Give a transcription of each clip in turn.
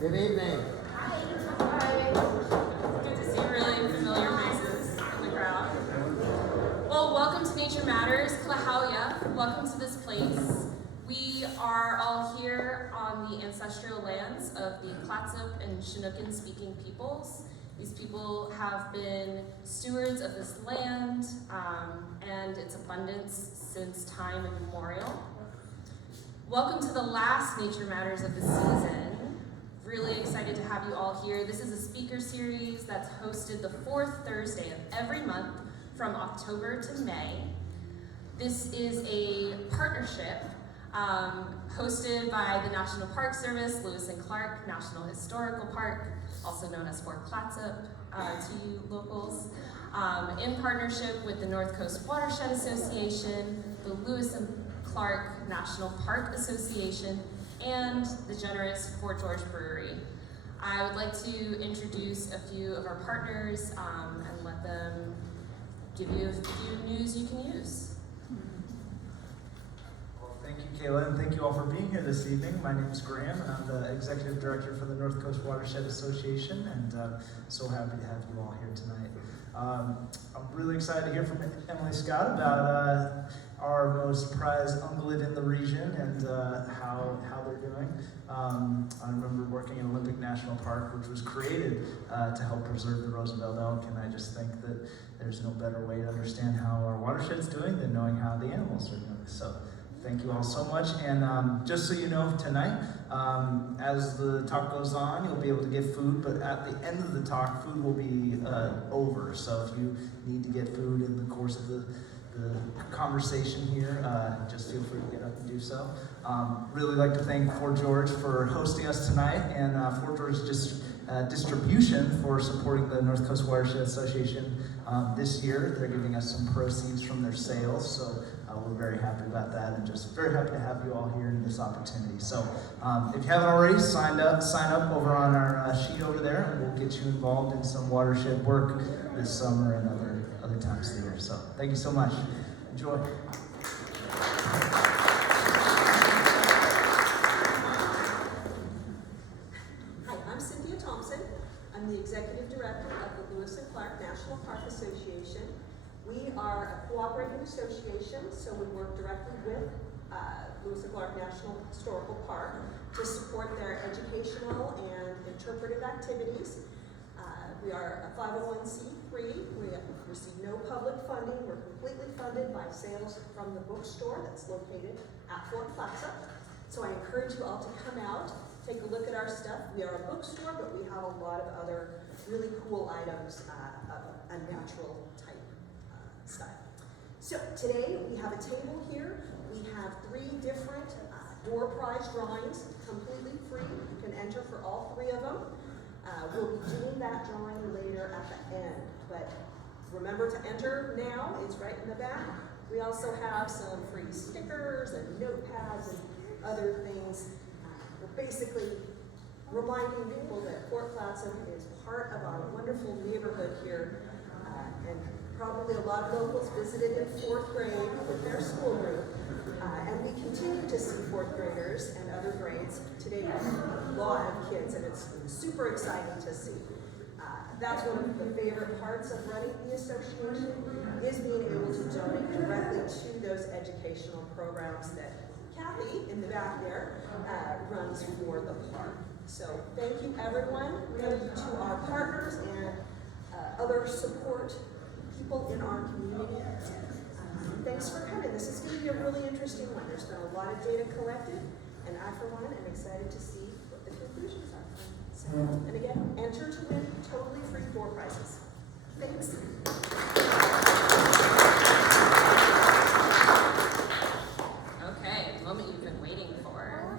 Good evening. Hi. Good to see really familiar faces in the crowd. Well, welcome to Nature Matters, Kalahauya. Welcome to this place. We are all here on the ancestral lands of the Clatsop and Chinookan-speaking peoples. These people have been stewards of this land and its abundance since time immemorial. Welcome to the last Nature Matters of the season. Really excited to have you all here. This is a speaker series that's hosted the fourth Thursday of every month from October to May. This is a partnership hosted by the National Park Service, Lewis and Clark National Historical Park, also known as Fort Clatsop to you locals, in partnership with the North Coast Watershed Association, the Lewis and Clark National Park Association, and the generous Fort George Brewery. I would like to introduce a few of our partners and let them give you a few news you can use. Well, thank you, Kayla, and thank you all for being here this evening. My name is Graham, and I'm the Executive Director for the North Coast Watershed Association, and so happy to have you all here tonight. I'm really excited to hear from Emily Scott about our most prized ungulate in the region and how they're doing. I remember working in Olympic National Park, which was created to help preserve the Roosevelt elk, and I just think that there's no better way to understand how our watershed's doing than knowing how the animals are doing. So thank you all so much, and just so you know, tonight, as the talk goes on, you'll be able to get food, but at the end of the talk, food will be over. So if you need to get food in the course of the conversation here, just feel free to get up and do so. Really like to thank Fort George for hosting us tonight, and Fort George Distribution for supporting the North Coast Watershed Association this year. They're giving us some proceeds from their sales, so we're very happy about that, and just very happy to have you all here in this opportunity. So if you haven't already sign up over on our sheet over there, and we'll get you involved in some watershed work this summer and other times of the year. So thank you so much. Enjoy. Hi, I'm Cynthia Thompson. I'm the Executive Director of the Lewis and Clark National Park Association. We are a cooperating association, so we work directly with Lewis and Clark National Historical Park to support their educational and interpretive activities. We are a 501c3. We receive no public funding. We're completely funded by sales from the bookstore that's located at Fort Clatsop. So I encourage you all to come out, take a look at our stuff. We are a bookstore, but we have a lot of other really cool items of a natural type style. So today we have a table here. We have 3 different door prize drawings, completely free. You can enter for all 3 of them. We'll be doing that drawing later at the end, but remember to enter now. It's right in the back. We also have some free stickers and notepads and other things. We're basically reminding people that Fort Clatsop is part of our wonderful neighborhood here, and probably a lot of locals visited in 4th grade with their school group, and we continue to see 4th graders and other grades. Today we have a lot of kids, and it's super exciting to see. That's one of the favorite parts of running the association, is being able to donate directly to those educational programs that Kathy in the back there runs for the park. So thank you everyone. Thank you to our partners and other support people in our community. Thanks for coming. This is going to be a really interesting one. There's been a lot of data collected, and I, for one, am excited to see what the conclusions are. So, and again, enter to win totally free door prizes. Thanks. Okay, the moment you've been waiting for.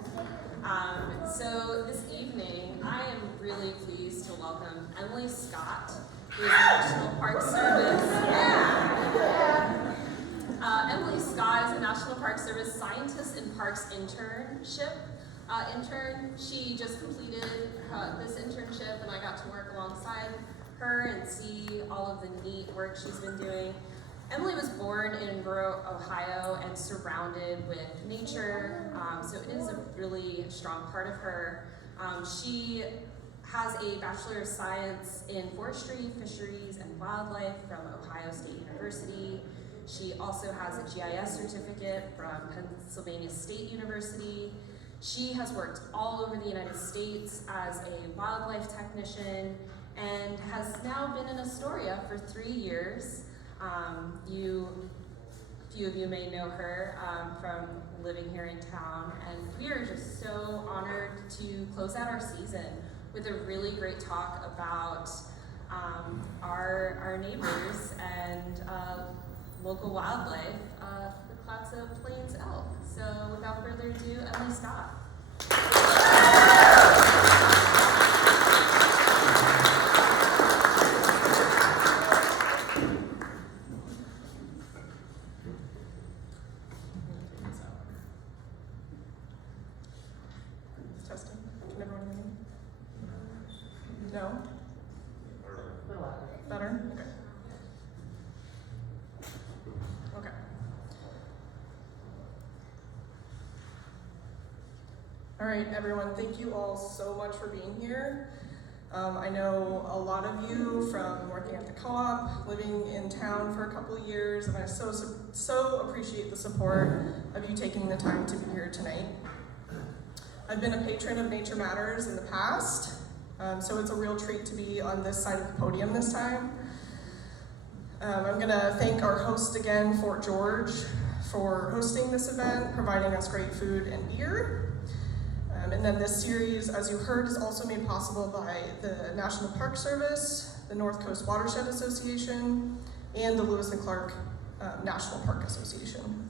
So this evening, I am really pleased to welcome Emily Scott, who is the National Park Service. Emily Scott is a National Park Service Scientists-in-Parks internship intern. She just completed this internship, and I got to work alongside her and see all of the neat work she's been doing. Emily was born in Brewery, Ohio, and surrounded with nature, so it is a really strong part of her. She has a Bachelor of Science in Forestry, Fisheries, and Wildlife from Ohio State University. She also has a GIS certificate from Pennsylvania State University. She has worked all over the United States as a wildlife technician and has now been in Astoria for 3 years. Few of you may know her from living here in town, and we are just so honored to close out our season with a really great talk about our neighbors and local wildlife, the Clatsop Plains elk. So without further ado, Emily Scott. Testing. Can everyone hear me? No? Better? Okay. Okay. All right, everyone, thank you all so much for being here. I know a lot of you from working at the co-op, living in town for a couple of years, and I so appreciate the support of you taking the time to be here tonight. I've been a patron of Nature Matters in the past, so it's a real treat to be on this side of the podium this time. I'm gonna thank our host again, Fort George, for hosting this event, providing us great food and beer. And then this series, as you heard, is also made possible by the National Park Service, the North Coast Watershed Association, and the Lewis and Clark National Park Association.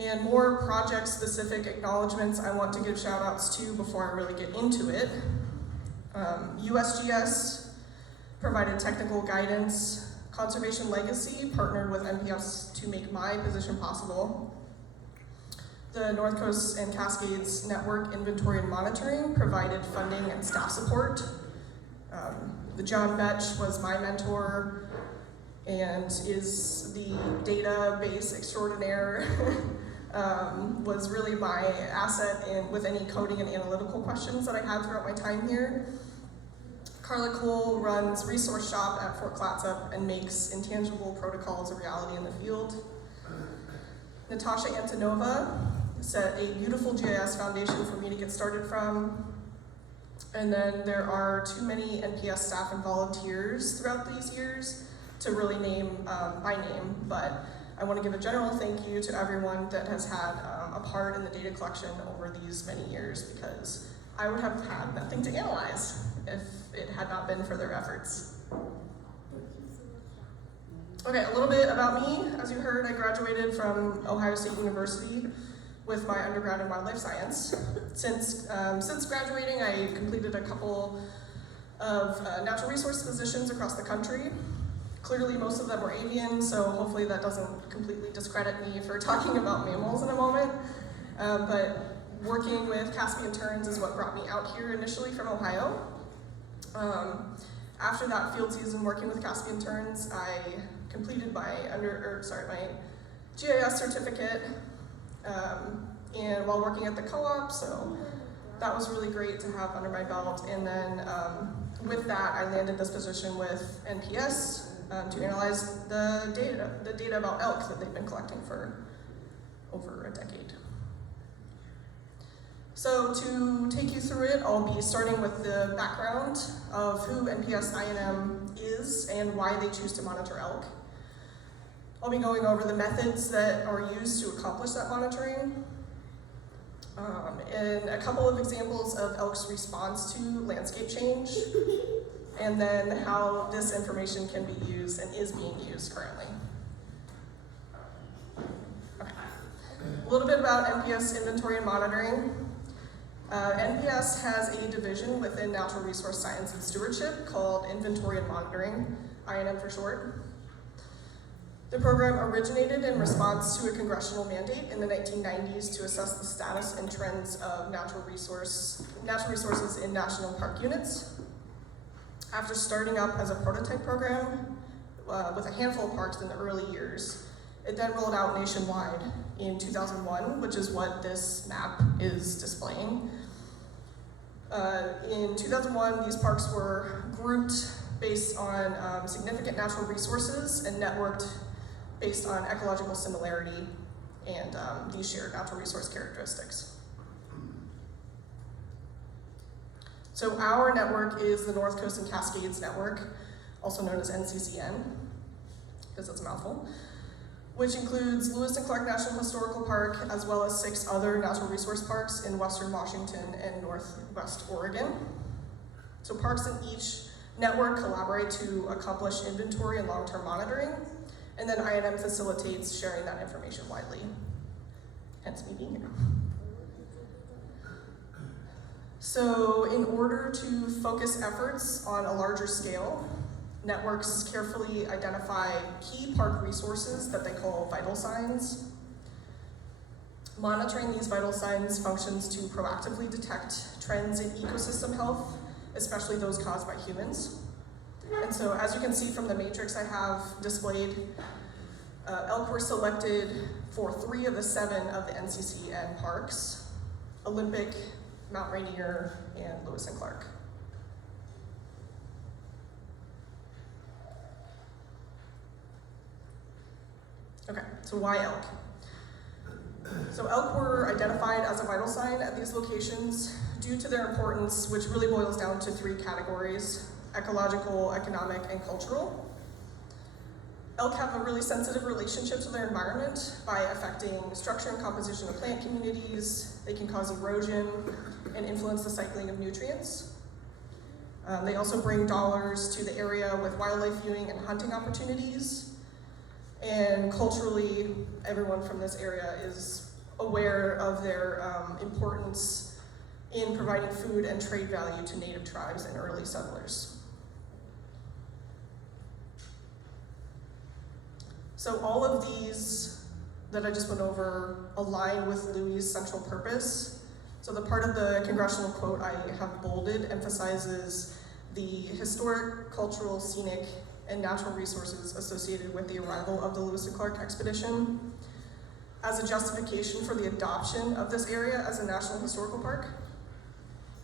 And more project-specific acknowledgements I want to give shout-outs to before I really get into it. USGS provided technical guidance. Conservation Legacy partnered with NPS to make my position possible. The North Coast and Cascades Network Inventory and Monitoring provided funding and staff support. The John Betch was my mentor and is the database extraordinaire. Was really my asset with any coding and analytical questions that I had throughout my time here. Carla Cole runs Resource Shop at Fort Clatsop and makes intangible protocols a reality in the field. Natasha Antonova set a beautiful GIS foundation for me to get started from. And then there are too many NPS staff and volunteers throughout these years to really name by name, but I want to give a general thank you to everyone that has had a part in the data collection over these many years, because I would have had nothing to analyze if it had not been for their efforts. Okay, a little bit about me. As you heard, I graduated from Ohio State University with my undergrad in wildlife science. Since graduating, I completed a couple of natural resource positions across the country. Clearly, most of them were avian, so hopefully that doesn't completely discredit me for talking about mammals in a moment. But working with Caspian terns is what brought me out here initially from Ohio. After that field season working with Caspian terns, I completed my GIS certificate, and while working at the co-op, so that was really great to have under my belt. And then with that, I landed this position with NPS to analyze the data about elk that they've been collecting for over a decade. So to take you through it, I'll be starting with the background of who NPS I&M is and why they choose to monitor elk. I'll be going over the methods that are used to accomplish that monitoring, and a couple of examples of elk's response to landscape change, and then how this information can be used and is being used currently. Okay. A little bit about NPS inventory and monitoring. NPS has a division within Natural Resource Science and Stewardship called Inventory and Monitoring, I&M for short. The program originated in response to a congressional mandate in the 1990s to assess the status and trends of natural resources in national park units. After starting up as a prototype program with a handful of parks in the early years, it then rolled out nationwide in 2001, which is what this map is displaying. In 2001, these parks were grouped based on significant natural resources and networked based on ecological similarity and these shared natural resource characteristics. So our network is the North Coast and Cascades Network, also known as NCCN, because it's a mouthful, which includes Lewis and Clark National Historical Park, as well as 6 other natural resource parks in Western Washington and Northwest Oregon. So parks in each network collaborate to accomplish inventory and long-term monitoring, and then I&M facilitates sharing that information widely, hence me being here. So in order to focus efforts on a larger scale, networks carefully identify key park resources that they call vital signs. Monitoring these vital signs functions to proactively detect trends in ecosystem health, especially those caused by humans. And so as you can see from the matrix I have displayed, elk were selected for 3 of the 7 of the NCCN parks: Olympic, Mount Rainier, and Lewis and Clark. Okay, so why elk? So elk were identified as a vital sign at these locations due to their importance, which really boils down to 3 categories: ecological, economic, and cultural. Elk have a really sensitive relationship to their environment by affecting structure and composition of plant communities. They can cause erosion and influence the cycling of nutrients. They also bring dollars to the area with wildlife viewing and hunting opportunities. And culturally, everyone from this area is aware of their importance in providing food and trade value to native tribes and early settlers. So all of these that I just went over align with Louis' central purpose. So the part of the congressional quote I have bolded emphasizes the historic, cultural, scenic, and natural resources associated with the arrival of the Lewis and Clark expedition as a justification for the adoption of this area as a National Historical Park.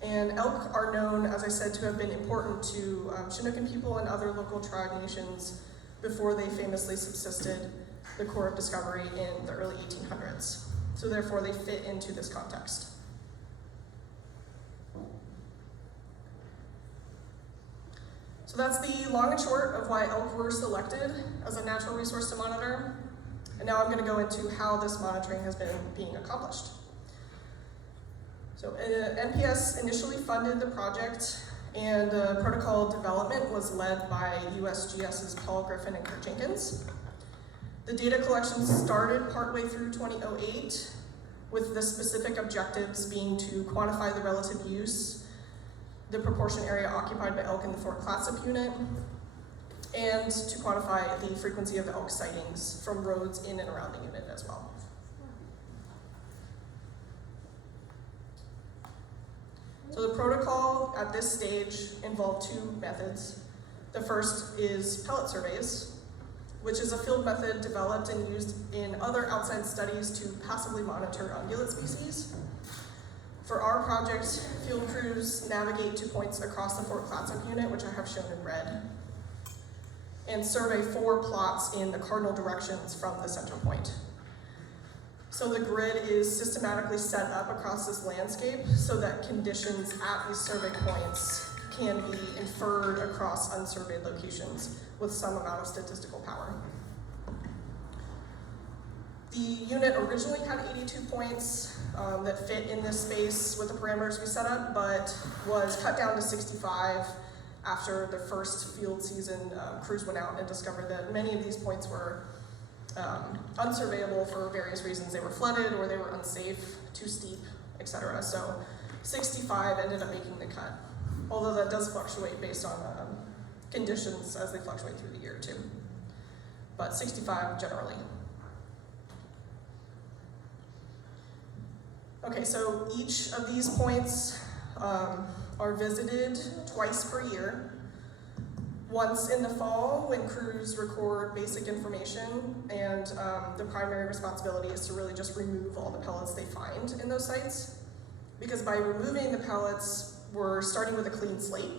And elk are known, as I said, to have been important to Chinookan people and other local tribe nations before they famously subsisted the core of discovery in the early 1800s. So therefore they fit into this context. So that's the long and short of why elk were selected as a natural resource to monitor. And now I'm going to go into how this monitoring has been being accomplished. So NPS initially funded the project, and protocol development was led by USGS's Paul Griffin and Kurt Jenkins. The data collection started partway through 2008, with the specific objectives being to quantify the relative use, the proportion area occupied by elk in the Fort Clatsop unit, and to quantify the frequency of elk sightings from roads in and around the unit as well. So the protocol at this stage involved 2 methods. The first is pellet surveys, which is a field method developed and used in other outside studies to passively monitor ungulate species. For our project, field crews navigate to points across the Fort Clatsop unit, which I have shown in red, and survey 4 plots in the cardinal directions from the center point. So the grid is systematically set up across this landscape so that conditions at these survey points can be inferred across unsurveyed locations with some amount of statistical power. The unit originally had 82 points that fit in this space with the parameters we set up, but was cut down to 65 after the first field season. Crews went out and discovered that many of these points were unsurveyable for various reasons. They were flooded or they were unsafe, too steep, etc. So 65 ended up making the cut, although that does fluctuate based on conditions as they fluctuate through the year too. But 65 generally. Okay, so each of these points are visited twice per year Once in the fall, when crews record basic information, and the primary responsibility is to really just remove all the pellets they find in those sites. Because by removing the pellets, we're starting with a clean slate.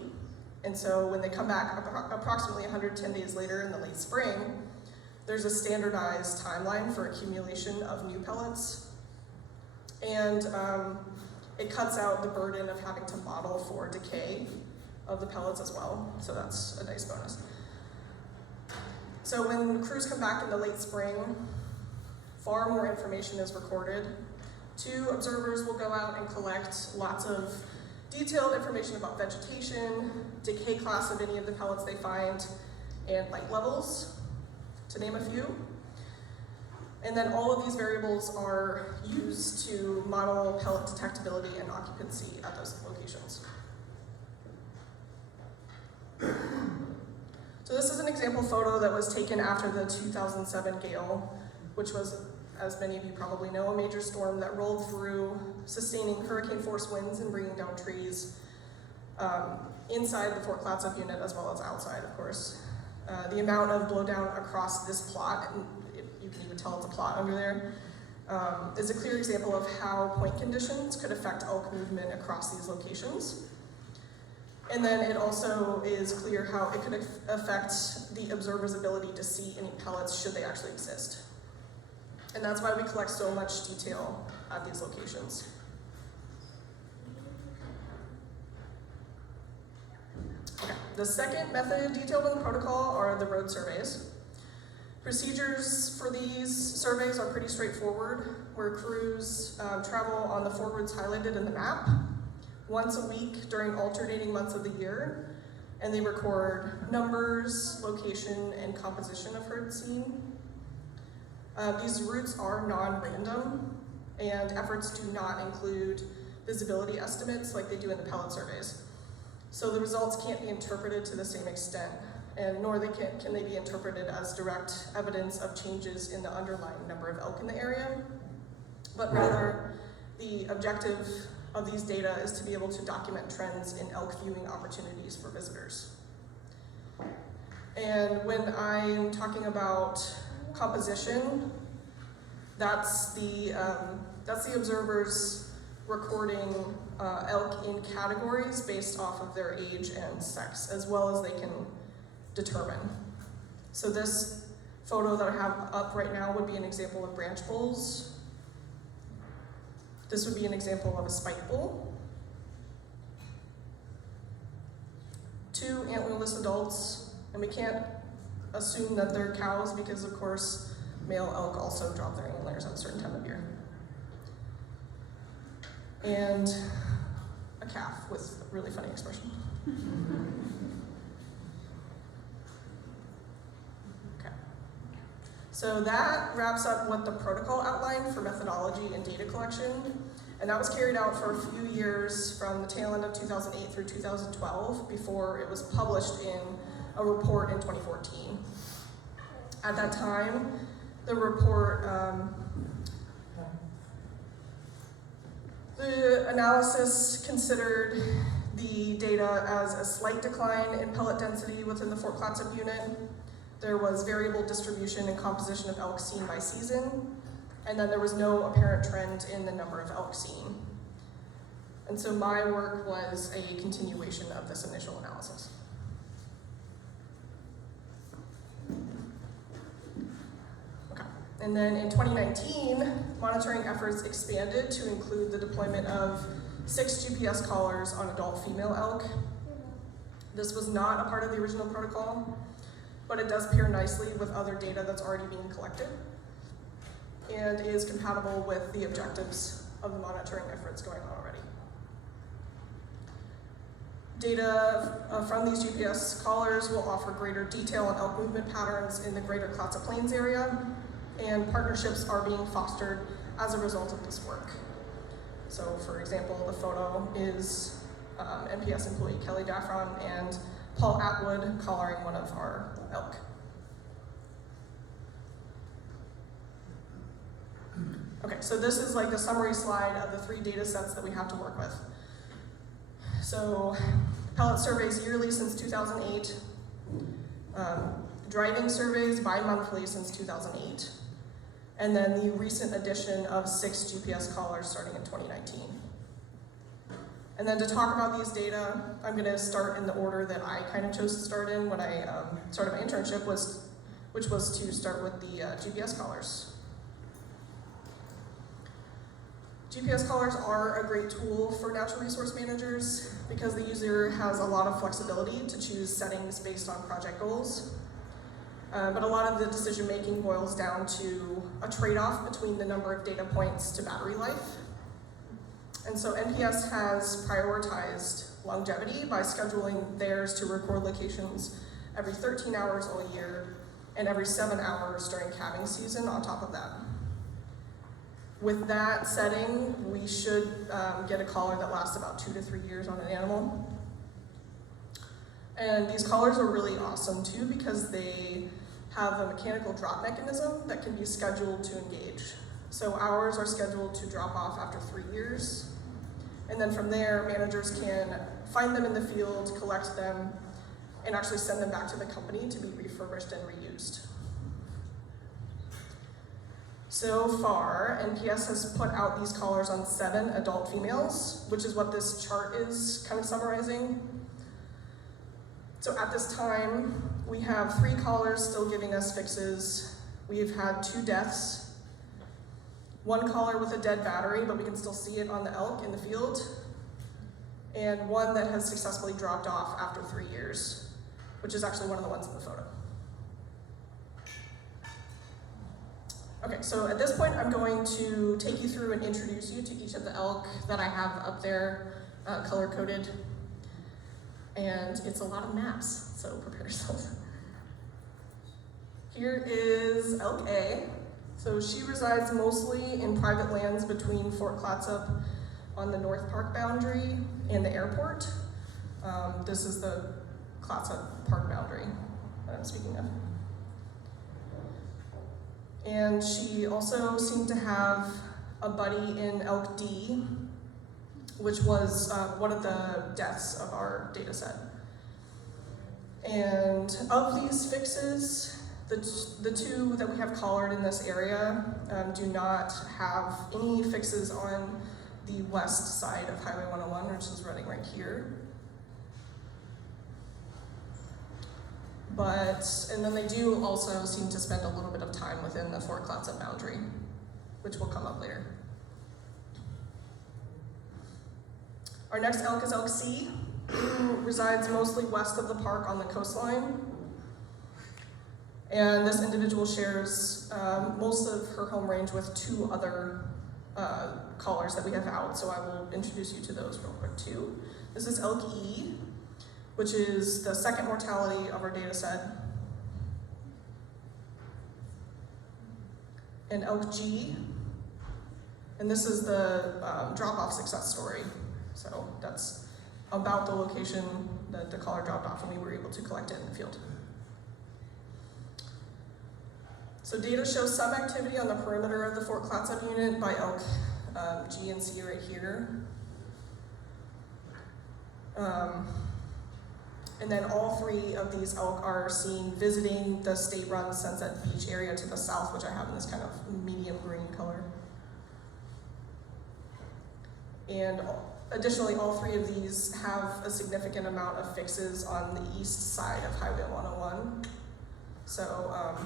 And so when they come back approximately 110 days later in the late spring, there's a standardized timeline for accumulation of new pellets. And it cuts out the burden of having to model for decay of the pellets as well, so that's a nice bonus. So when crews come back in the late spring, far more information is recorded. 2 observers will go out and collect lots of detailed information about vegetation, decay class of any of the pellets they find, and light levels, to name a few. And then all of these variables are used to model pellet detectability and occupancy at those locations. So this is an example photo that was taken after the 2007 gale, which was, as many of you probably know, a major storm that rolled through, sustaining hurricane force winds and bringing down trees inside the Fort Clatsop unit as well as outside, of course. The amount of blowdown across this plot, and you can even tell it's a plot under there, is a clear example of how point conditions could affect elk movement across these locations. And then it also is clear how it could affect the observer's ability to see any pellets should they actually exist. And that's why we collect so much detail at these locations. Okay. The second method detailed in the protocol are the road surveys. Procedures for these surveys are pretty straightforward, where crews travel on the 4 routes highlighted in the map once a week during alternating months of the year, and they record numbers, location, and composition of herd scene. These routes are non-random, and efforts do not include visibility estimates like they do in the pellet surveys. So the results can't be interpreted to the same extent, and nor can they be interpreted as direct evidence of changes in the underlying number of elk in the area, but rather the objective of these data is to be able to document trends in elk viewing opportunities for visitors. And when I'm talking about composition, that's the observers recording elk in categories based off of their age and sex, as well as they can determine. So this photo that I have up right now would be an example of branch bulls. This would be an example of a spike bull. 2 antlerless adults, and we can't assume that they're cows because, of course, male elk also drop their antlers at a certain time of year. And a calf with a really funny expression. Okay. So that wraps up what the protocol outlined for methodology and data collection. And that was carried out for a few years from the tail end of 2008 through 2012 before it was published in a report in 2014. At that time, the report, the analysis considered the data as a slight decline in pellet density within the Fort Clatsop unit. There was variable distribution and composition of elk seen by season, and then there was no apparent trend in the number of elk seen. And so my work was a continuation of this initial analysis. Okay. And then in 2019, monitoring efforts expanded to include the deployment of 6 GPS collars on adult female elk. This was not a part of the original protocol, but it does pair nicely with other data that's already being collected and is compatible with the objectives of the monitoring efforts going on already. Data from these GPS collars will offer greater detail on elk movement patterns in the greater Clatsop Plains area, and partnerships are being fostered as a result of this work. So for example, the photo is NPS employee Kelly Daffron and Paul Atwood collaring one of our elk. Okay, so this is like the summary slide of the 3 data sets that we have to work with. So pellet surveys yearly since 2008. driving surveys bi-monthly since 2008, and then the recent addition of 6 GPS collars starting in 2019. And then to talk about these data, I'm going to start in the order that I kind of chose to start in when I started my internship, which was to start with the GPS collars. GPS collars are a great tool for natural resource managers because the user has a lot of flexibility to choose settings based on project goals. But a lot of the decision making boils down to a trade-off between the number of data points to battery life. And so NPS has prioritized longevity by scheduling theirs to record locations every 13 hours all year and every 7 hours during calving season on top of that. With that setting, we should get a collar that lasts about 2 to 3 years on an animal. And these collars are really awesome too because they have a mechanical drop mechanism that can be scheduled to engage. So ours are scheduled to drop off after 3 years. And then from there, managers can find them in the field, collect them, and actually send them back to the company to be refurbished and reused. So far, NPS has put out these collars on 7 adult females, which is what this chart is kind of summarizing. So at this time, we have 3 collars still giving us fixes. We've had 2 deaths. 1 collar with a dead battery, but we can still see it on the elk in the field. And 1 that has successfully dropped off after 3 years, which is actually one of the ones in the photo. Okay, so at this point, I'm going to take you through and introduce you to each of the elk that I have up there color-coded. And it's a lot of maps, so prepare yourselves. Here is elk A. So she resides mostly in private lands between Fort Clatsop on the North Park boundary and the airport. This is the Clatsop Park boundary that I'm speaking of. And she also seemed to have a buddy in elk D, which was one of the deaths of our data set. And of these fixes, the 2 that we have collared in this area do not have any fixes on the west side of Highway 101, which is running right here. And then they do also seem to spend a little bit of time within the Fort Clatsop boundary, which will come up later. Our next elk is elk C, who resides mostly west of the park on the coastline. And this individual shares most of her home range with 2 other collars that we have out, so I will introduce you to those real quick too. This is elk E, which is the 2nd mortality of our data set. And elk G, and this is the drop-off success story. So that's about the location that the collar dropped off and we were able to collect it in the field. So data shows some activity on the perimeter of the Fort Clatsop unit by elk G and C right here. And then all 3 of these elk are seen visiting the state-run Sunset Beach area to the south, which I have in this kind of medium green color. And additionally, all 3 of these have a significant amount of fixes on the east side of Highway 101. So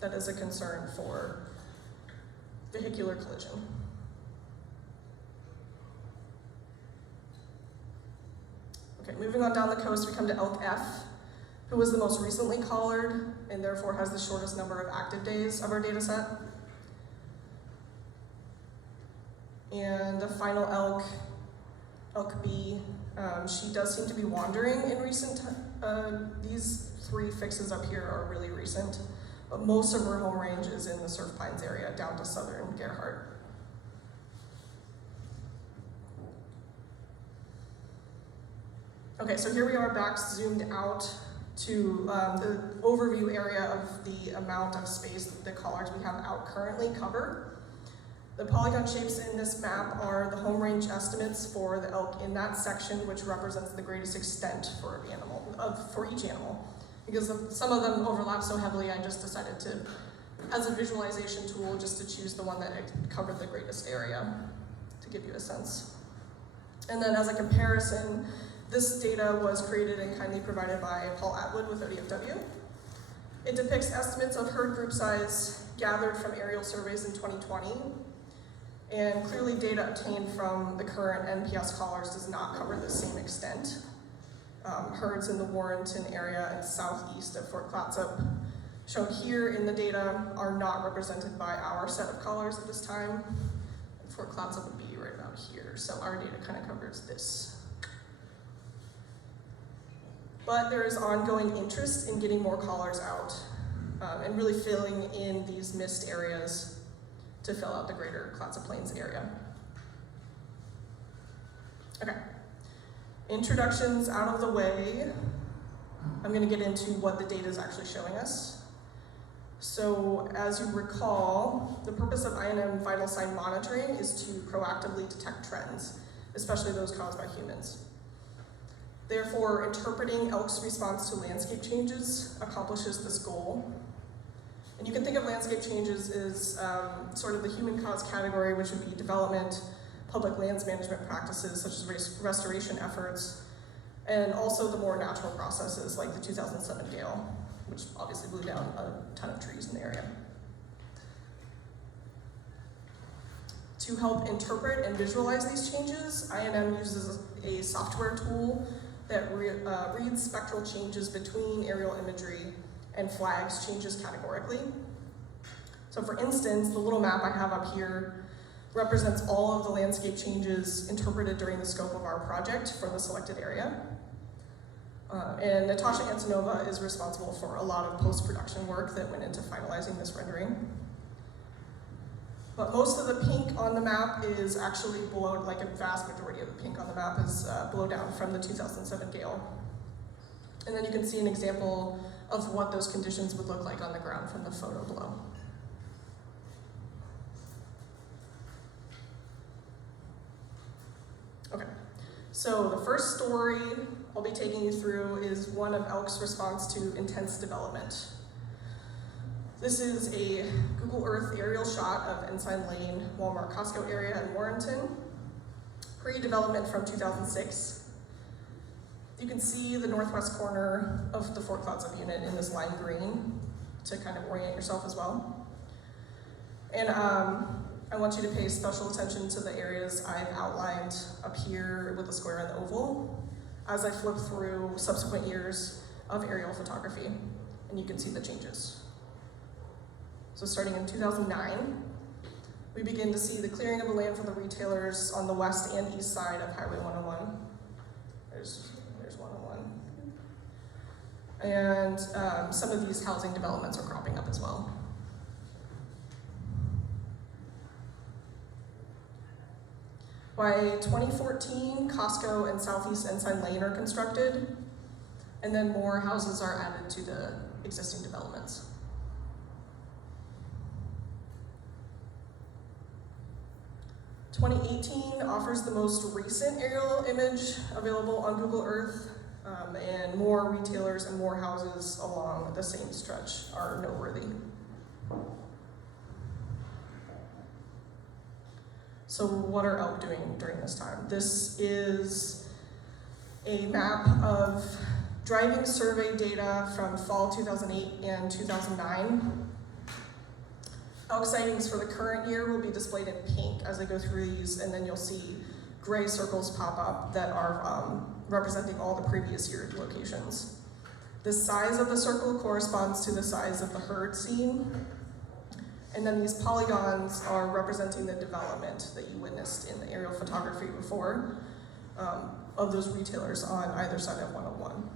that is a concern for vehicular collision. Okay, moving on down the coast, we come to elk F, who was the most recently collared and therefore has the shortest number of active days of our data set. And the final elk, elk B, she does seem to be wandering in recent, these 3 fixes up here are really recent, but most of her home range is in the Surf Pines area down to southern Gerhardt. Okay, so here we are back zoomed out to the overview area of the amount of space that the collards we have out currently cover. The polygon shapes in this map are the home range estimates for the elk in that section, which represents the greatest extent for each animal. because some of them overlap so heavily, I just decided to, as a visualization tool, just to choose the one that covered the greatest area to give you a sense. And then as a comparison, this data was created and kindly provided by Paul Atwood with ODFW. It depicts estimates of herd group size gathered from aerial surveys in 2020, and clearly data obtained from the current NPS collars does not cover the same extent. Herds in the Warrenton area and southeast of Fort Clatsop, shown here in the data, are not represented by our set of collars at this time. Fort Clatsop would be right about here, so our data kind of covers this. But there is ongoing interest in getting more collars out and really filling in these missed areas to fill out the greater Clatsop Plains area. Okay, introductions out of the way. I'm going to get into what the data is actually showing us. So as you recall, the purpose of I&M vital sign monitoring is to proactively detect trends, especially those caused by humans. Therefore, interpreting elk's response to landscape changes accomplishes this goal. And you can think of landscape changes as sort of the human-caused category, which would be development, public lands management practices, such as restoration efforts, and also the more natural processes like the 2007 gale, which obviously blew down a ton of trees in the area. To help interpret and visualize these changes, I&M uses a software tool that reads spectral changes between aerial imagery and flags changes categorically. So for instance, the little map I have up here represents all of the landscape changes interpreted during the scope of our project for the selected area. And Natasha Antonova is responsible for a lot of post-production work that went into finalizing this rendering. But most of the pink on the map is actually below, like a vast majority of the pink on the map is below down from the 2007 gale. And then you can see an example of what those conditions would look like on the ground from the photo below. Okay, so the first story I'll be taking you through is one of elk's response to intense development. This is a Google Earth aerial shot of Ensign Lane, Walmart Costco area in Warrenton, pre-development from 2006. You can see the northwest corner of the Fort Clatsop unit in this lime green to kind of orient yourself as well. And I want you to pay special attention to the areas I've outlined up here with the square and the oval as I flip through subsequent years of aerial photography, and you can see the changes. So starting in 2009, we begin to see the clearing of the land for the retailers on the west and east side of Highway 101. There's 101. And some of these housing developments are cropping up as well. By 2014, Costco and Southeast Ensign Lane are constructed, and then more houses are added to the existing developments. (2018) offers the most recent aerial image available on Google Earth, and more retailers and more houses along the same stretch are noteworthy. So what are elk doing during this time? This is a map of driving survey data from fall 2008 and 2009. Elk sightings for the current year will be displayed in pink as I go through these, and then you'll see gray circles pop up that are representing all the previous year locations. The size of the circle corresponds to the size of the herd seen, and then these polygons are representing the development that you witnessed in the aerial photography before of those retailers on either side of 101.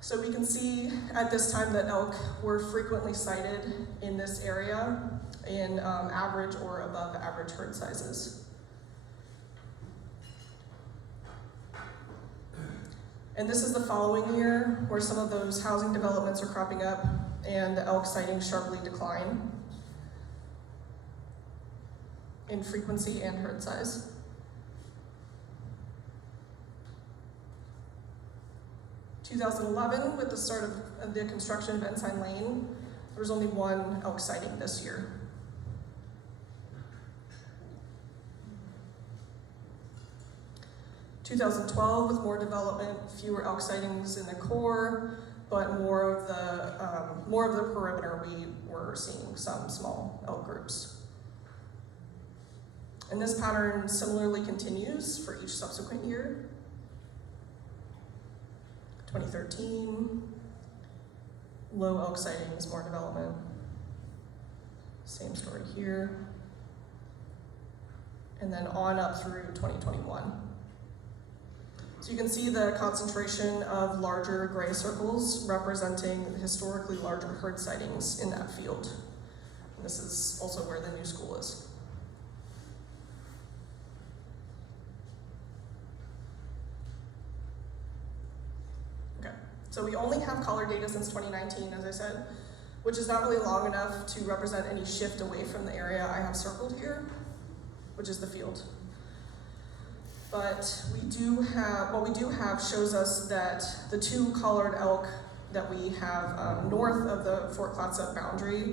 So we can see at this time that elk were frequently sighted in this area in average or above average herd sizes. And this is the following year where some of those housing developments are cropping up and the elk sightings sharply decline in frequency and herd size. 2011, with the start of the construction of Ensign Lane, there was only one elk sighting this year. In 2012, with more development, fewer elk sightings in the core, but more of the perimeter, we were seeing some small elk groups. And this pattern similarly continues for each subsequent year. 2013, low elk sightings, more development. Same story here. And then on up through 2021. So you can see the concentration of larger gray circles representing historically larger herd sightings in that field. And this is also where the new school is. So we only have color data since 2019, as I said, which is not really long enough to represent any shift away from the area I have circled here, which is the field. But what we do have shows us that the two colored elk that we have north of the Fort Clatsop boundary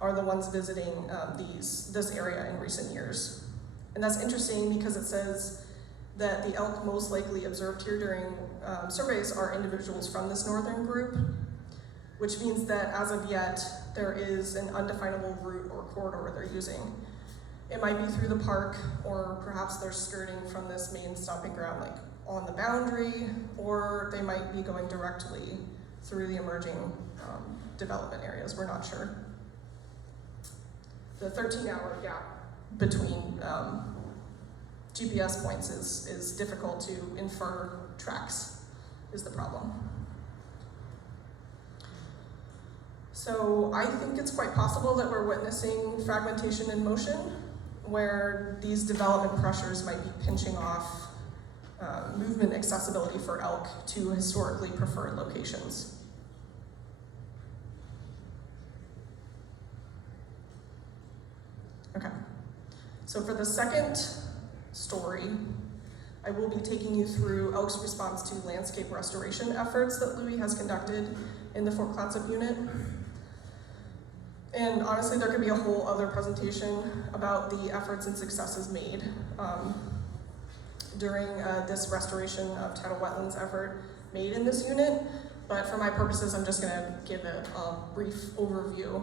are the ones visiting this area in recent years. And that's interesting because it says that the elk most likely observed here during surveys are individuals from this northern group, which means that as of yet, there is an undefinable route or corridor they're using. It might be through the park, or perhaps they're skirting from this main stomping ground, like on the boundary, or they might be going directly through the emerging development areas. We're not sure. The 13-hour gap between GPS points is difficult to infer tracks, is the problem. So I think it's quite possible that we're witnessing fragmentation in motion, where these development pressures might be pinching off movement accessibility for elk to historically preferred locations. Okay, so for the second story, I will be taking you through elk's response to landscape restoration efforts that Louis has conducted in the Fort Clatsop unit. And honestly, there could be a whole other presentation about the efforts and successes made during this restoration of tidal wetlands effort made in this unit. But for my purposes, I'm just gonna give a brief overview,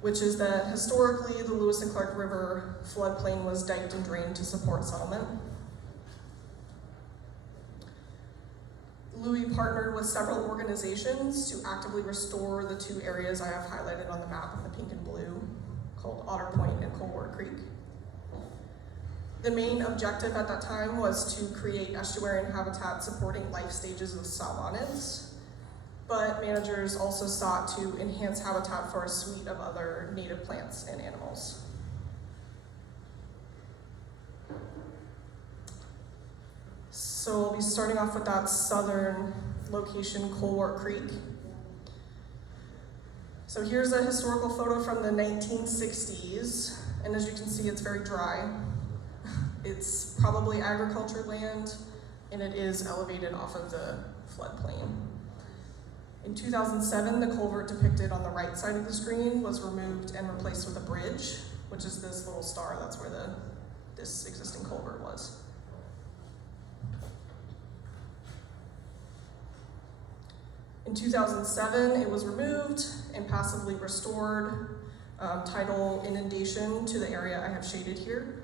which is that historically, the Lewis and Clark River floodplain was diked and drained to support settlement. Louis partnered with several organizations to actively restore the two areas I have highlighted on the map in the pink and blue, called Otter Point and Colward Creek. The main objective at that time was to create estuarine habitat supporting life stages of salmonids, but managers also sought to enhance habitat for a suite of other native plants and animals. So we'll be starting off with that southern location, Colward Creek. So here's a historical photo from the 1960s, and as you can see, it's very dry. It's probably agriculture land, and it is elevated off of the floodplain. In 2007, the culvert depicted on the right side of the screen was removed and replaced with a bridge, which is this little star. That's where this existing culvert was. In 2007, it was removed and passively restored, tidal inundation to the area I have shaded here.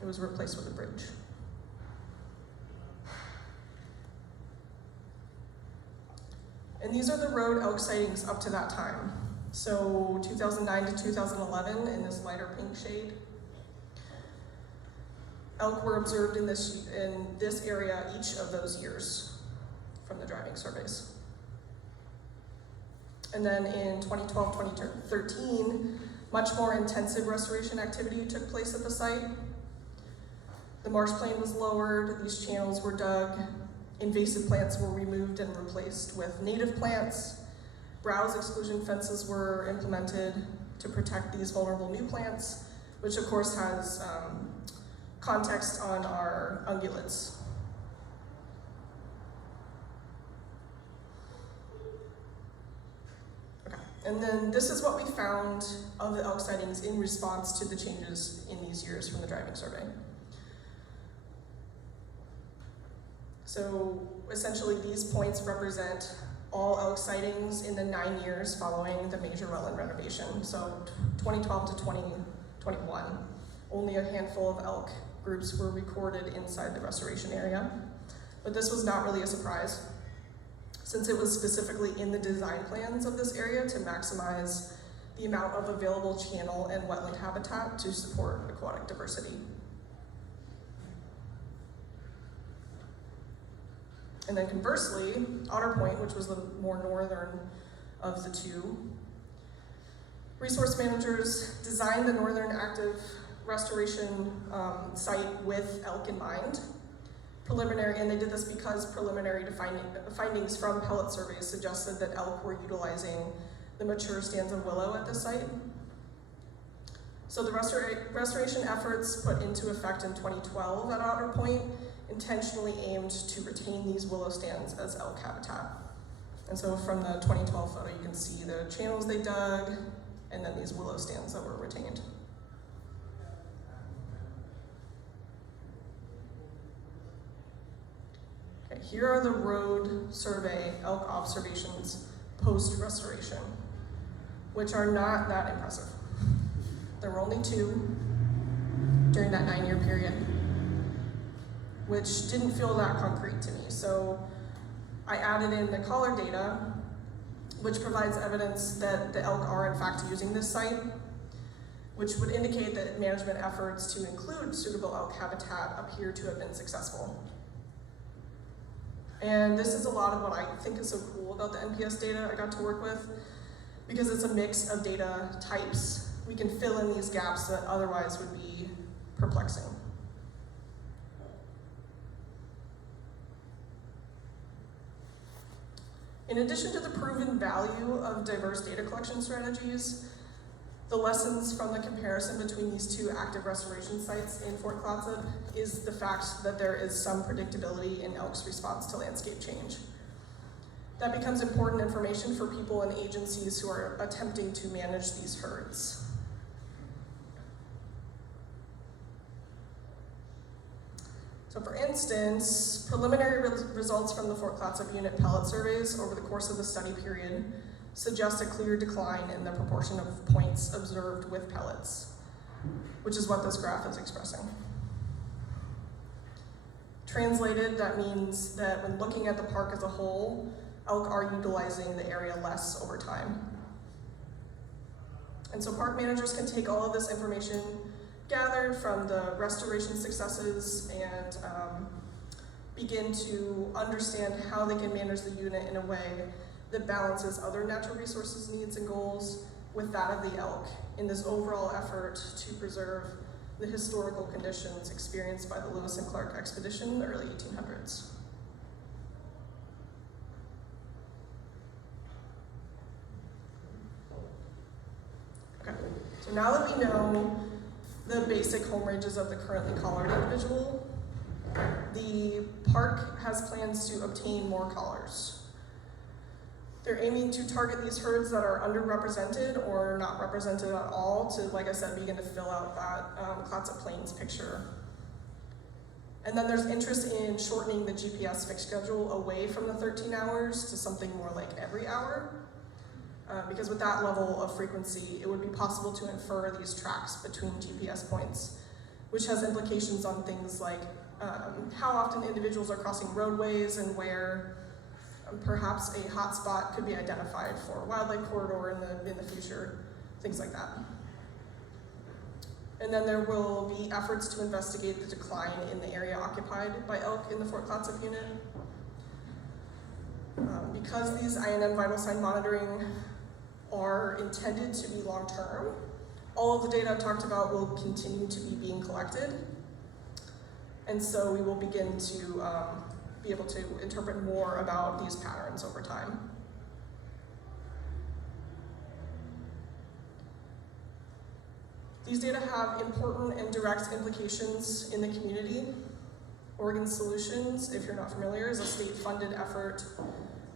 It was replaced with a bridge. And these are the road elk sightings up to that time. So 2009 to 2011 in this lighter pink shade. Elk were observed in this area each of those years from the driving surveys. And then in 2012, 2013, much more intensive restoration activity took place at the site. The marsh plain was lowered, these channels were dug, invasive plants were removed and replaced with native plants. Browse exclusion fences were implemented to protect these vulnerable new plants, which of course has context on our ungulates. And then this is what we found of the elk sightings in response to the changes in these years from the driving survey. So essentially these points represent all elk sightings in the 9 years following the major wetland renovation. So 2012 to 2021, only a handful of elk groups were recorded inside the restoration area. But this was not really a surprise, since it was specifically in the design plans of this area to maximize the amount of available channel and wetland habitat to support aquatic diversity. And then conversely, Otter Point, which was the more northern of the two, resource managers designed the northern active restoration site with elk in mind. Preliminary, and they did this because preliminary findings from pellet surveys suggested that elk were utilizing the mature stands of willow at the site. So the restoration efforts put into effect in 2012 at Otter Point intentionally aimed to retain these willow stands as elk habitat. And so from the 2012 photo, you can see the channels they dug, and then these willow stands that were retained. Okay, here are the road survey elk observations post-restoration, which are not that impressive. There were only 2 during that 9-year period, which didn't feel that concrete to me. So I added in the collar data, which provides evidence that the elk are in fact using this site, which would indicate that management efforts to include suitable elk habitat appear to have been successful. And this is a lot of what I think is so cool about the NPS data I got to work with, because it's a mix of data types. We can fill in these gaps that otherwise would be perplexing. In addition to the proven value of diverse data collection strategies, the lessons from the comparison between these 2 active restoration sites in Fort Clatsop is the fact that there is some predictability in elk's response to landscape change. That becomes important information for people and agencies who are attempting to manage these herds. So for instance, preliminary results from the Fort Clatsop unit pellet surveys over the course of the study period suggest a clear decline in the proportion of points observed with pellets, which is what this graph is expressing. Translated, that means that when looking at the park as a whole, elk are utilizing the area less over time. And so park managers can take all of this information gathered from the restoration successes and begin to understand how they can manage the unit in a way that balances other natural resources needs and goals with that of the elk in this overall effort to preserve the historical conditions experienced by the Lewis and Clark expedition in the early 1800s. Okay, so now that we know the basic home ranges of the currently collared individual, the park has plans to obtain more collars. They're aiming to target these herds that are underrepresented or not represented at all to, like I said, begin to fill out that Clatsop Plains picture. And then there's interest in shortening the GPS fixed schedule away from the 13 hours to something more like every hour. Because with that level of frequency, it would be possible to infer these tracks between GPS points, which has implications on things like how often individuals are crossing roadways and where perhaps a hotspot could be identified for a wildlife corridor in the future, things like that. And then there will be efforts to investigate the decline in the area occupied by elk in the Fort Clatsop unit. Because these INM vital sign monitoring are intended to be long-term, all of the data I talked about will continue to be being collected. And so we will begin to be able to interpret more about these patterns over time. These data have important and direct implications in the community. Oregon Solutions, if you're not familiar, is a state-funded effort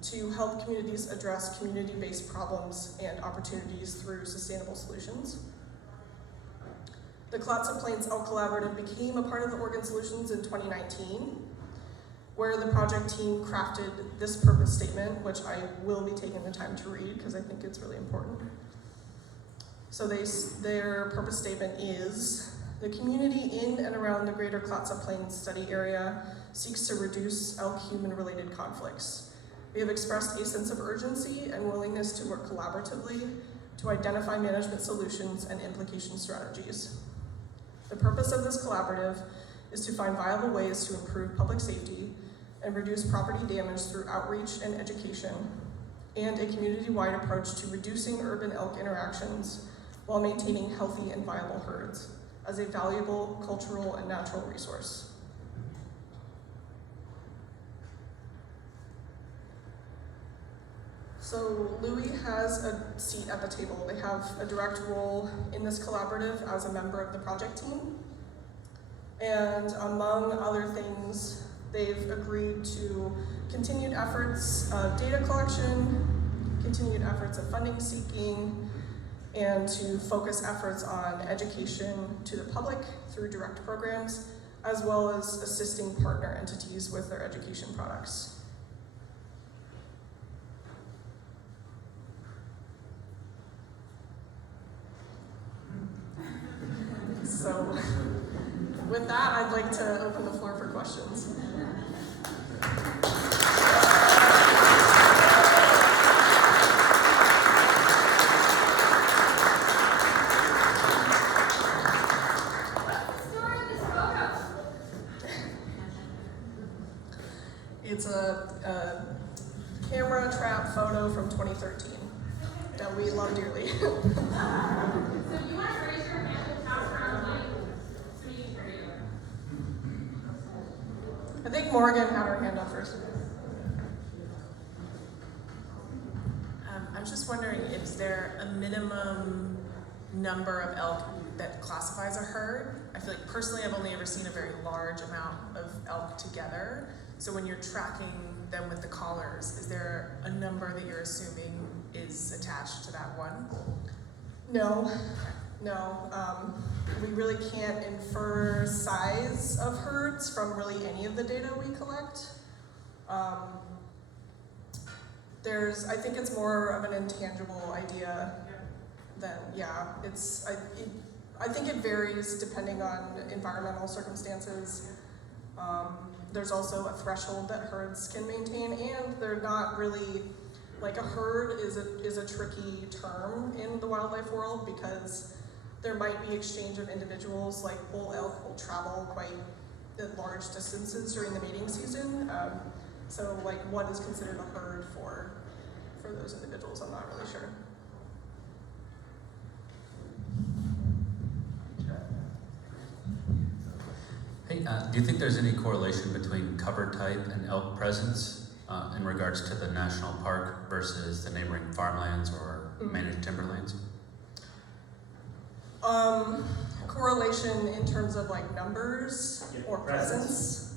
to help communities address community-based problems and opportunities through sustainable solutions. The Clatsop Plains Elk Collaborative became a part of the Oregon Solutions in 2019, where the project team crafted this purpose statement, which I will be taking the time to read because I think it's really important. So their purpose statement is, the community in and around the greater Clatsop Plains study area seeks to reduce elk-human related conflicts. We have expressed a sense of urgency and willingness to work collaboratively to identify management solutions and implication strategies. The purpose of this collaborative is to find viable ways to improve public safety and reduce property damage through outreach and education, and a community-wide approach to reducing urban elk interactions while maintaining healthy and viable herds as a valuable cultural and natural resource. So Louis has a seat at the table. They have a direct role in this collaborative as a member of the project team. And among other things, they've agreed to continued efforts of data collection, continued efforts of funding seeking, and to focus efforts on education to the public through direct programs, as well as assisting partner entities with their education products. So with that, I'd like to open the floor for questions. It's a camera trap photo from 2013 that we love dearly. So if you want to raise your hand and pass around the mic so we can hear you. I think Morgan had her hand up first. I'm just wondering, is there a minimum number of elk that classifies a herd? I feel like personally I've only ever seen a very large amount of elk together. So when you're tracking them with the collars, is there a number that you're assuming is attached to that one? No. We really can't infer size of herds from really any of the data we collect. I think it's more of an intangible idea than, I think it varies depending on environmental circumstances. There's also a threshold that herds can maintain, and they're not really, like a herd is a tricky term in the wildlife world because there might be exchange of individuals, like bull elk will travel quite large distances during the mating season. So like what is considered a herd for those individuals, I'm not really sure. Hey, do you think there's any correlation between cover type and elk presence in regards to the national park versus the neighboring farmlands or managed timberlands? Correlation in terms of like numbers or presence?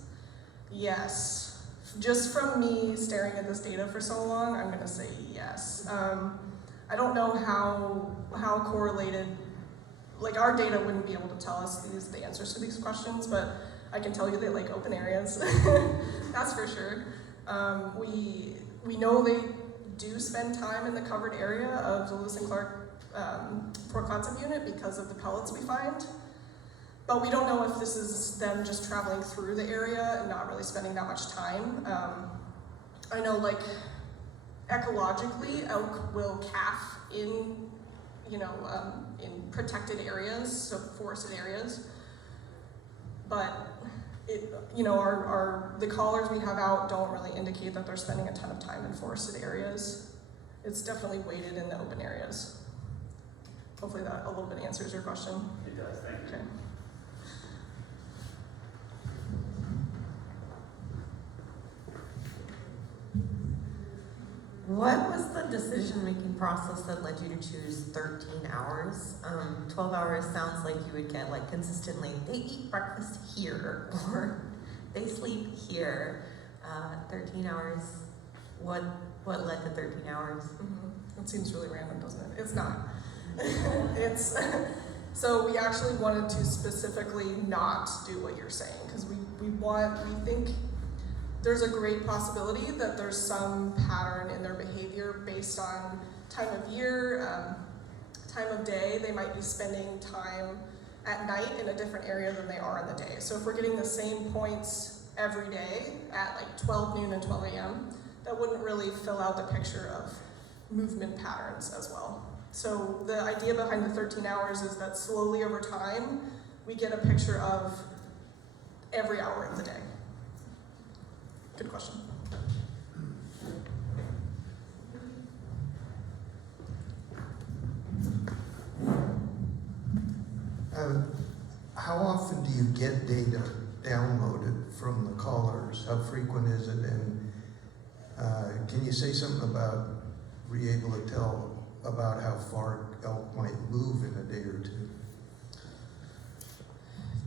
Yes. Just from me staring at this data for so long, I'm gonna say yes. I don't know how correlated, like our data wouldn't be able to tell us the answers to these questions, but I can tell you they like open areas, that's for sure. We know they do spend time in the covered area of the Lewis and Clark Fort Clatsop unit because of the pellets we find. But we don't know if this is them just traveling through the area and not really spending that much time. I know like ecologically, elk will calf in, in protected areas, so forested areas. But the collars we have out don't really indicate that they're spending a ton of time in forested areas. It's definitely weighted in the open areas. Hopefully that a little bit answers your question. It does, thank you. Okay. What was the decision-making process that led you to choose 13 hours? 12 hours sounds like you would get like consistently, they eat breakfast here, or they sleep here. 13 hours, what What led to 13 hours? It seems really random, doesn't it? It's not. It's so we actually wanted to specifically not do what you're saying because we think there's a great possibility that there's some pattern in their behavior based on time of year, time of day. They might be spending time at night in a different area than they are in the day. So if we're getting the same points every day at like 12 noon and 12 a.m., that wouldn't really fill out the picture of movement patterns as well. So the idea behind the 13 hours is that slowly over time, we get a picture of every hour of the day. Good question. How often do you get data downloaded from the callers? How frequent is it? And can you say something about, were you able to tell about how far elk might move in a day or two?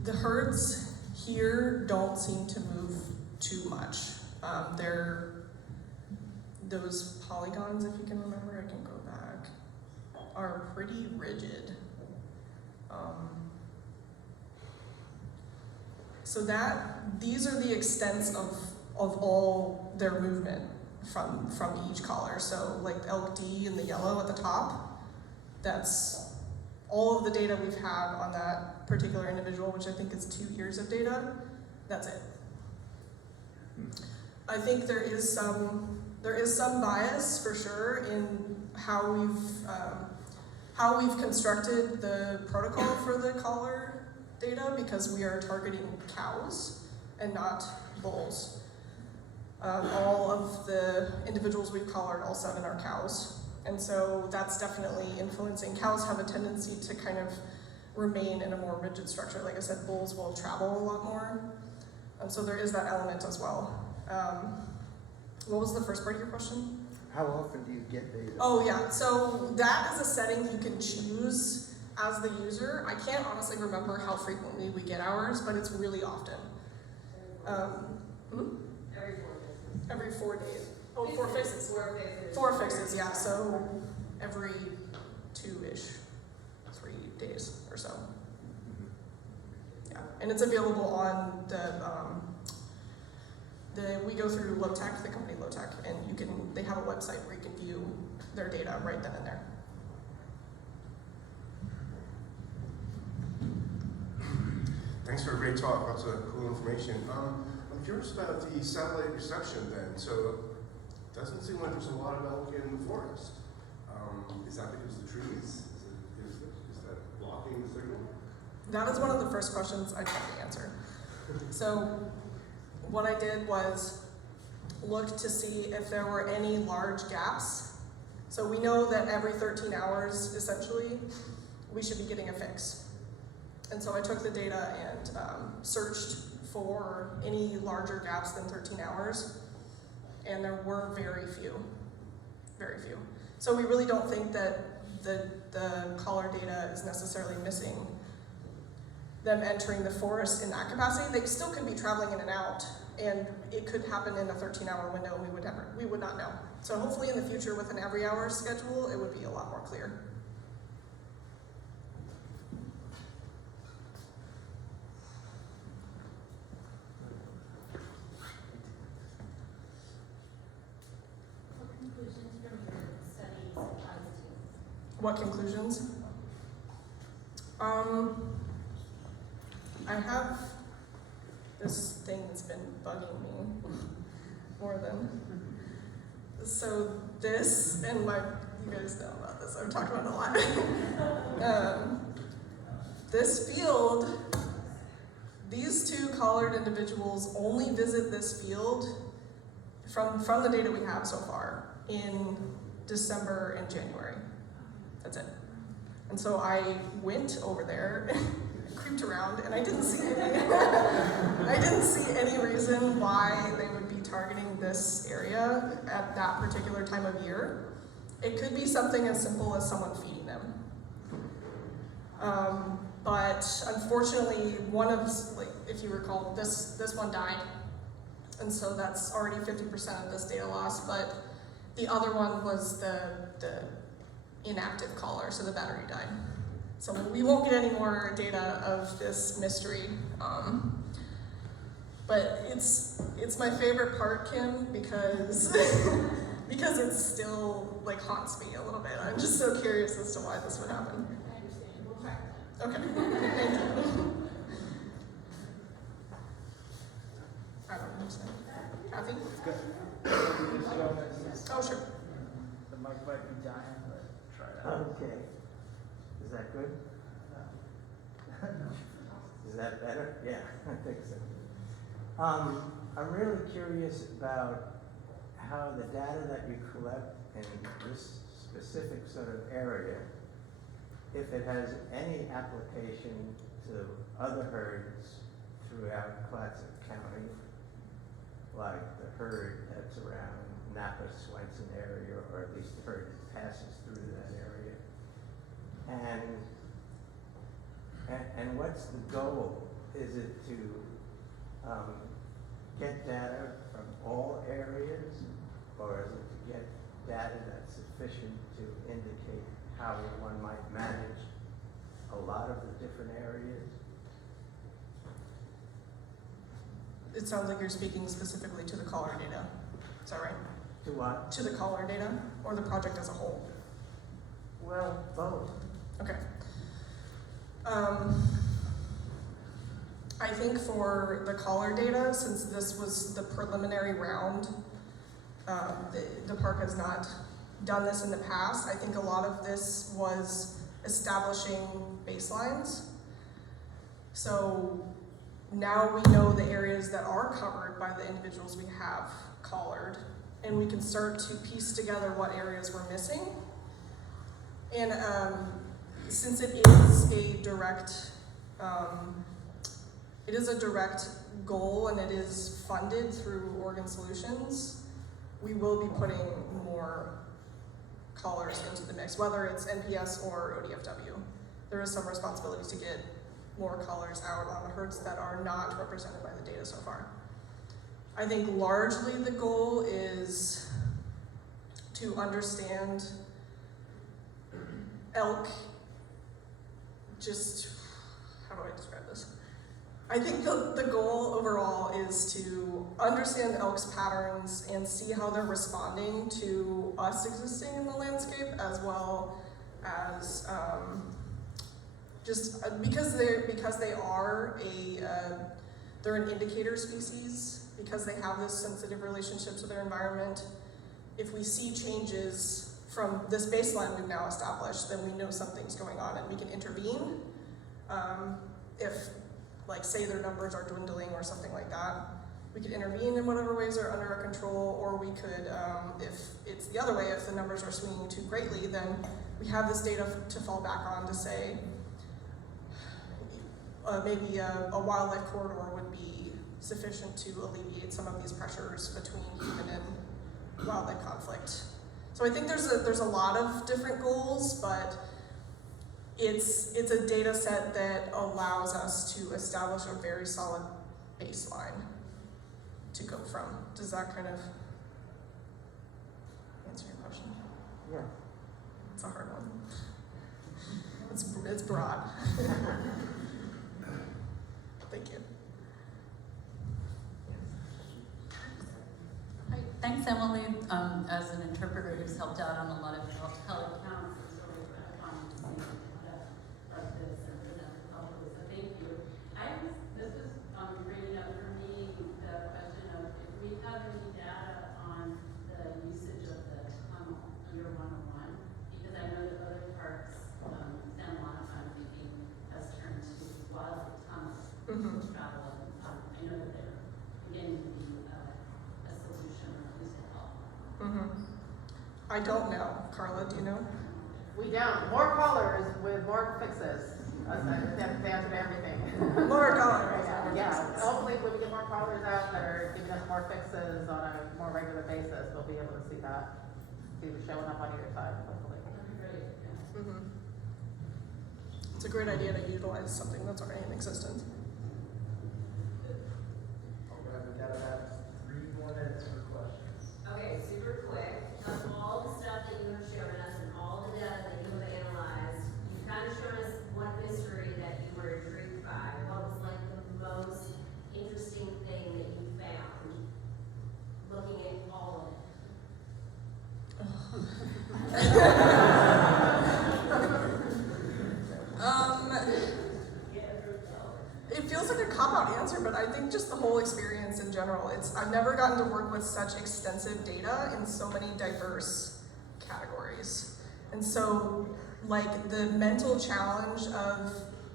The herds here don't seem to move too much. They're those polygons, if you can remember, I can go back, are pretty rigid. So these are the extents of all their movement from each collar. So like elk D in the yellow at the top, that's all of the data we've had on that particular individual, which I think is 2 years of data. That's it. I think there is some bias for sure in how we've constructed the protocol for the collar data because we are targeting cows and not bulls. All of the individuals we've collared, all 7 are cows. And so that's definitely influencing. Cows have a tendency to kind of remain in a more rigid structure. Like I said, bulls will travel a lot more. So there is that element as well. What was the first part of your question? How often do you get data? Oh yeah, so that is a setting you can choose as the user. I can't honestly remember how frequently we get ours, but it's really often. Every 4 days. Oh, 4 fixes. 4 fixes, yeah, so every 2-ish, 3 days or so. Yeah, and it's available on we go through Low-Tech, the company Low-Tech, and they have a website where you can view their data right then and there. Thanks for a great talk, lots of cool information. I'm curious about the satellite reception then. So it doesn't seem like there's a lot of elk in the forest. Is that because of the trees? Is that blocking the signal? That is one of the first questions I tried to answer. So what I did was look to see if there were any large gaps. So we know that every 13 hours, essentially, we should be getting a fix. And so I took the data and searched for any larger gaps than 13 hours, and there were very few, very few. So we really don't think that the collar data is necessarily missing them entering the forest in that capacity. They still could be traveling in and out, and it could happen in a 13-hour window, and we would not know. So hopefully in the future with an every hour schedule, it would be a lot more clear. What conclusions? I have this thing that's been bugging me more than. So this, and you guys know about this, I've talked about it a lot. This field, these 2 collared individuals only visit this field from the data we have so far in December and January. That's it. And so I went over there, creeped around, and I didn't see any reason why they would be targeting this area at that particular time of year. It could be something as simple as someone feeding them. But unfortunately, if you recall, this one died. And so that's already 50% of this data loss, but The other one was the inactive caller, so the battery died. So we won't get any more data of this mystery. But it's my favorite part, Kim, because because it still like haunts me a little bit. I'm just so curious as to why this would happen. I understand. We'll track that. Okay, thank you. I don't understand. Kathy? Oh, sure. The mic might be dying, but try it out. Okay. Is that good? Is that better? Yeah, I think so. I'm really curious about how the data that you collect in this specific sort of area, if it has any application to other herds throughout Clatsop County, like the herd that's around Napa, Swenson area, or at least the herd that passes through that area. And what's the goal? Is it to get data from all areas, or is it to get data that's sufficient to indicate how one might manage a lot of the different areas? It sounds like you're speaking specifically to the caller data. Is that right? To what? To the caller data, or the project as a whole? Well, both. Okay. I think for the caller data, since this was the preliminary round, the park has not done this in the past. I think a lot of this was establishing baselines. So now we know the areas that are covered by the individuals we have collared, and we can start to piece together what areas we're missing. And since it is a direct goal and it is funded through Oregon Solutions, we will be putting more collars into the mix, whether it's NPS or ODFW. There is some responsibility to get more collars out on the herds that are not represented by the data so far. I think largely the goal is to understand elk, just, how do I describe this? I think the goal overall is to understand elk's patterns and see how they're responding to us existing in the landscape, as well as just because they are they're an indicator species, because they have this sensitive relationship to their environment. If we see changes from this baseline we've now established, then we know something's going on and we can intervene. If, like, say their numbers are dwindling or something like that, we could intervene in whatever ways are under our control, or we could, if it's the other way, if the numbers are swinging too greatly, then we have this data to fall back on to say, maybe a wildlife corridor would be sufficient to alleviate some of these pressures between human and wildlife conflict. So I think there's a lot of different goals, but it's a data set that allows us to establish a very solid baseline to go from. Does that kind of answer your question? Yeah. It's a hard one. It's broad. Thank you. Hi, thanks, Emily. As an interpreter who's helped out on a lot of telecounts, it's really fun to see data like this and present it properly. So thank you. This was bringing up for me the question of if we have any data on the usage of the tunnel under 101, because I know that other parks spend a lot of time thinking has turned to wildlife tunnels to travel. I know that they're beginning to be a solution or at least a help. I don't know. Carla, do you know? We don't. More callers with more fixes. That's the answer to everything. More callers. Yeah. Hopefully, when we get more callers out that are giving us more fixes on a more regular basis, we'll be able to see that. See them showing up on either side, hopefully. It's a great idea to utilize something that's already in existence. All right, we got about 3 more minutes for questions. Okay, super quick. It feels like a cop-out answer, but I think just the whole experience in general. I've never gotten to work with such extensive data in so many diverse categories. And so, like, the mental challenge of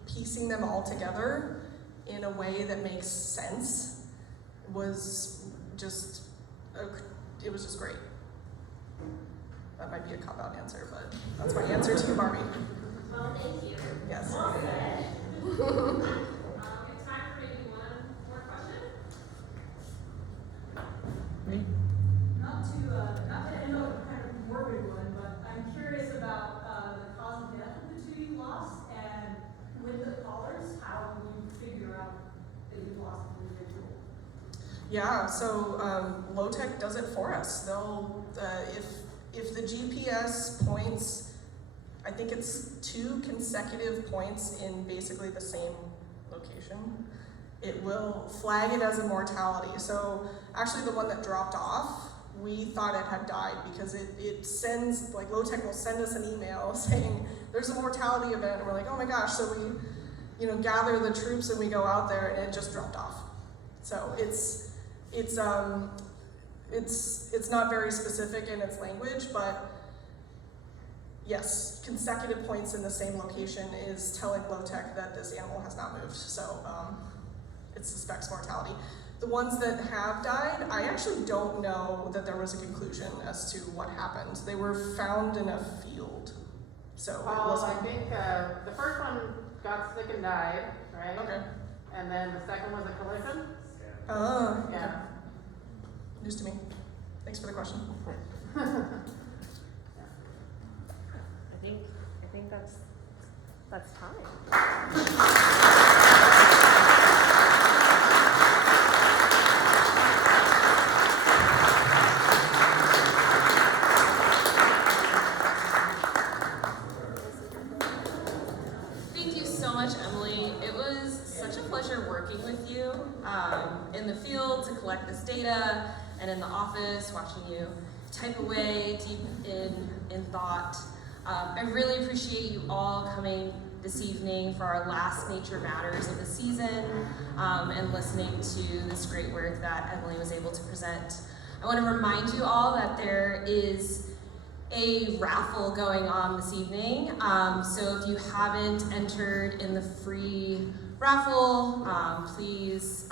piecing them all together in a way that makes sense was just, it was just great. That might be a cop-out answer, but that's my answer to you, Barbie. Well, thank you. Yes. Well said. It's time for maybe one more question. Not to end on a kind of morbid one, but I'm curious about the cause of death of the two you lost, and with the callers, how you figure out that you lost an individual. Yeah, so low-tech does it for us. They'll, if the GPS points, I think it's 2 consecutive points in basically the same location, it will flag it as a mortality. So actually the one that dropped off, we thought it had died because it sends, like low-tech will send us an email saying there's a mortality event, and we're like, oh my gosh, so we gather the troops and we go out there and it just dropped off. So it's not very specific in its language, but yes, consecutive points in the same location is telling low-tech that this animal has not moved. So it suspects mortality. The ones that have died, I actually don't know that there was a conclusion as to what happened. They were found in a field, so it Well, wasn't. I think the first one got sick and died, right? Okay. And then the second was a collision? Oh, Yeah. okay. News to me. Thanks for the question. I think that's time. Thank you so much, Emily. It was such a pleasure working with you in the field to collect this data, and in the office watching you type away deep in thought. I really appreciate you all coming this evening for our last Nature Matters of the season and listening to this great work that Emily was able to present. I want to remind you all that there is a raffle going on this evening. So if you haven't entered in the free raffle, please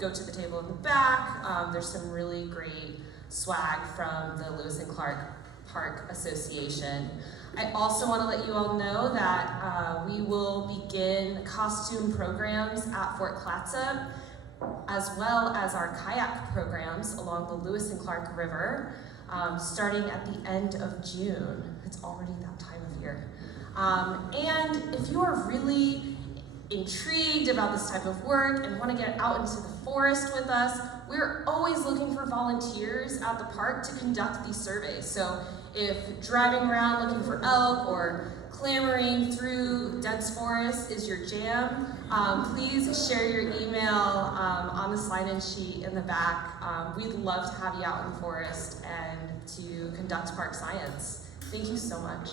go to the table in the back. There's some really great swag from the Lewis and Clark Park Association. I also want to let you all know that we will begin costume programs at Fort Clatsop, as well as our kayak programs along the Lewis and Clark River, starting at the end of June. It's already that time of year. And if you are really intrigued about this type of work and want to get out into the forest with us, we're always looking for volunteers at the park to conduct these surveys. So if driving around looking for elk or clambering through dense forest is your jam, please share your email on the sign-in sheet in the back. We'd love to have you out in the forest and to conduct park science. Thank you so much.